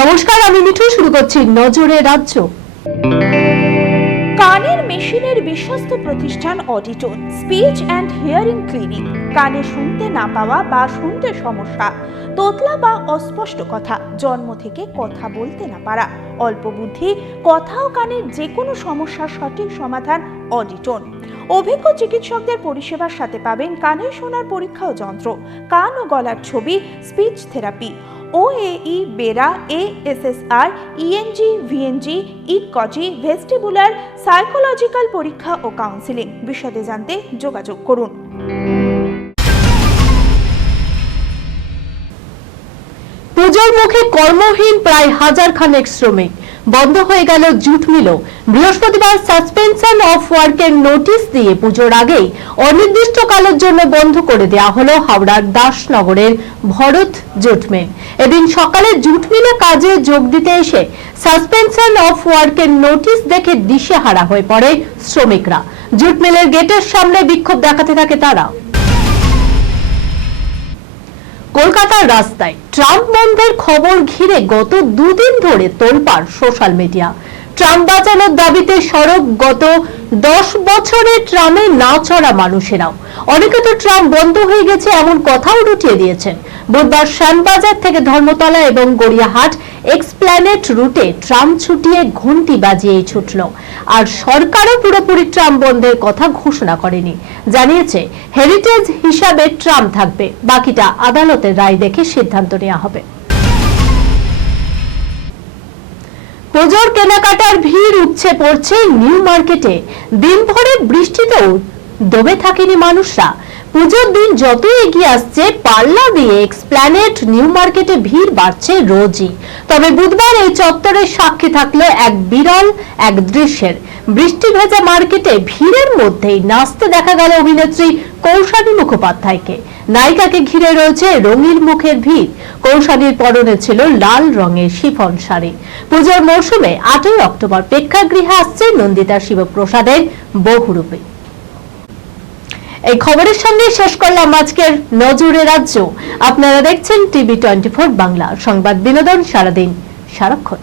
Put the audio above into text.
নমস্কার, আমি মিঠু। শুরু করছি নজরে রাজ্য। কানের মেশিনের বিশ্বস্ত প্রতিষ্ঠান অডিটন স্পিচ অ্যান্ড হিয়ারিং ক্লিনিক। কানে শুনতে না পাওয়া বা শুনতে সমস্যা, তোতলা বা অস্পষ্ট কথা, জন্ম থেকে কথা বলতে না পারা, অল্প বুদ্ধি, কথা ও কানের যে কোনো সমস্যার সঠিক সমাধান অডিটন। অভিজ্ঞ চিকিৎসকদের পরিষেবার সাথে পাবেন কানে শোনার পরীক্ষা ও যন্ত্র, কান ও গলার ছবি, speech therapy, OAE, BERA, ASSR, ENG, VNG, ইকজি, ভেস্টিবুলার, সাইকোলজিক্যাল পরীক্ষা ও কাউন্সিলিং। বিশদে জানতে যোগাযোগ করুন। পুজোর মুখে কর্মহীন প্রায় 1000 খানেক শ্রমিক। বন্ধ হয়ে গেল জুট মিলও। বৃহস্পতিবার সাসপেনশন অফ ওয়ার্কের নোটিশ দিয়ে পুজোর আগেই অনির্দিষ্টকালের জন্য বন্ধ করে দেওয়া হলো হাওড়ার দাসনগরের ভরত জুট মিল। এদিন সকালে জুট মিলে কাজে যোগ দিতে এসে সাসপেনশন অফ ওয়ার্কের নোটিশ দেখে দিশেহারা হয়ে পড়ে শ্রমিকরা। জুট মিলের গেটের সামনে বিক্ষোভ দেখাতে থাকে তারা। কলকাতার রাস্তায় ট্রাম বন্ধের খবর ঘিরে গত দুদিন ধরে তোলপাড় সোশ্যাল মিডিয়া। ট্রাম বাঁচানোর দাবিতে সরব গত 10 বছরে ট্রামে না চড়া মানুষেরাও। অনেকে তো ট্রাম বন্ধ হয়ে গেছে এমন কথাও রটিয়ে দিয়েছেন। বুধবার শ্যামবাজার থেকে ধর্মতলা এবং গড়িয়াহাট এক্সপ্ল্যানেট রুটে ট্রাম ছুটিয়ে ঘন্টি বাজিয়েই ছুটল। আর সরকারও পুরোপুরি ট্রাম বন্ধের কথা ঘোষণা করেনি। জানিয়েছে হেরিটেজ হিসাবে ট্রাম থাকবে, বাকিটা আদালতের রায় দেখে সিদ্ধান্ত নেওয়া হবে। পুজোর কেনাকাটার ভিড় উপচে পড়ছে নিউ মার্কেটে। দিনভরে বৃষ্টিতেও দমে থাকেনি মানুষরা। পুজোর দিন যত এগিয়ে আসছে পাল্লা দিয়ে এক্সপ্ল্যানেট নিউ মার্কেটে ভিড় বাড়ছে রোজই। তবে বুধবার এই চত্বরে সাক্ষী থাকলো এক বিরল দৃশ্যের। বৃষ্টি ভেজা মার্কেটে ভিড়ের মধ্যেই নাচতে দেখা গেল অভিনেত্রী কৌশানী মুখোপাধ্যায়কে। নায়িকাকে ঘিরে রয়েছে রঙিন মুখের ভিড়। কৌশানীর পরনে ছিল লাল রঙের শিফন শাড়ি। পুজোর মৌসুমে 8ই অক্টোবর প্রেক্ষাগৃহে আসছে নন্দিতা শিবপ্রসাদের বহুরূপী। এই খবরের সঙ্গে শেষ করলাম আজকের নজরে রাজ্য। আপনারা দেখছেন টিভি 24 বাংলা, সংবাদ বিনোদন সারাদিন সারাক্ষণ।